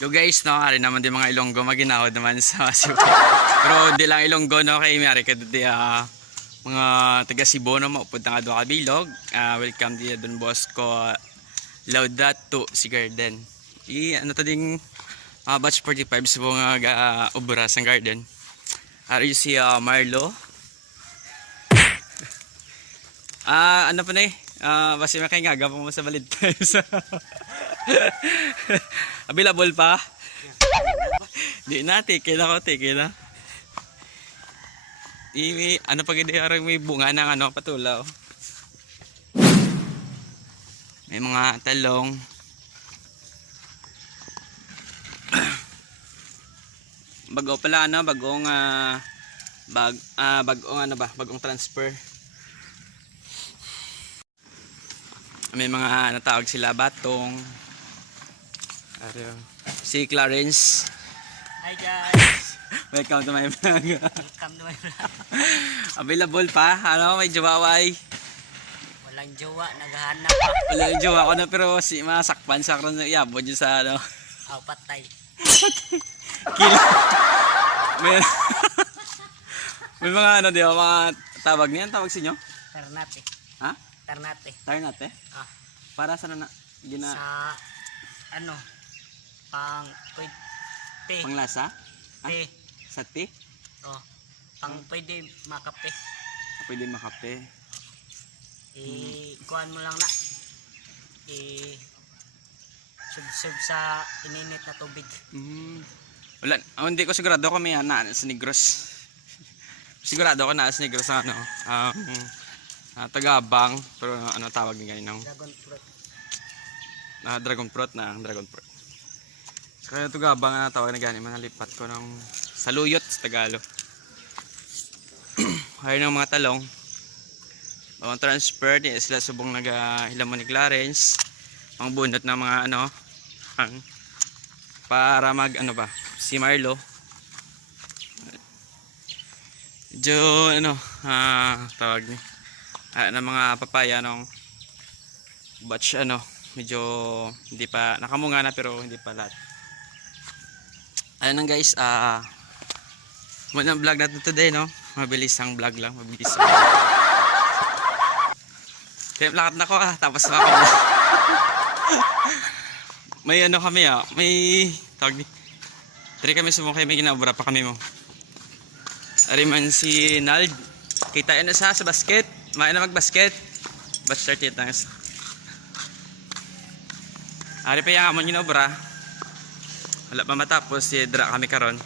Yo guys, no, ari naman di mga Ilonggo maginahod naman sa Cebu. Pero di lang Ilonggo no kay Mari kad di mga taga Cebu no maupunta nga do ka bilog. Welcome di Don Bosco Laudat to si Garden. Ano to ding batch 45 sa mga obra sa garden. Ari si Marlo. Ano pa na basta makay nga gapon mo sa balid. Available pa? Di na, tike na ko, tike na. Ano pag hindi harang may bunga ng ano, patulaw. May mga talong. Bago pala ano, bagong bagong transfer. May mga natawag sila batong. Si Clarence. Hi guys. Welcome to my vlog. Welcome to my vlog. Available pa? Ano, may jawaway. Walang jowa, naghahanap pa. Walang jowa ko na pero si masakpan sa karon iabot dyan sa ano. Patay. Kilo. may mga ano di ba, mga tawag niyan, tawag sa inyo? Ternate. Ha? Ternate. Ternate? Para sa na gina Sa ano? Pwede. panglasa? Te. Sa tea? Pwede makape. Pwede makape. Kuhan mo lang na. Sub sa ininit na tubig. Wala, hindi ko sigurado kami na sa Negros. Sigurado ako na sa Negros ano. Tagabang, pero ano tawag niya ng Dragon fruit. Dragon fruit. So, kaya Tagabang na tawag na gani, manalipat ko ng saluyot sa Tagalog. Hayar ng mga talong. Bawang transfer, di sila subong naghilamon ni Clarence. Mga bunot ng mga ano, para mag ano ba, si Marlo. Medyo ano, tawag ni ng mga papaya nung batch ano, medyo hindi pa nakamunga na pero hindi pa lahat. Ayun lang guys, muna vlog natin today no. Mabilis ang vlog lang, mabilis. Kaya lakat na ko tapos na ako. May ano kami may tawag ni. Tari kami sumukay, may ginabura pa kami mo. Ariman si Nald. Kita na sa basket. Main na mag-basket. Batch 38 na guys. Ari pa yung amon ginabura. Wala pa matapos, si Dra kami karon.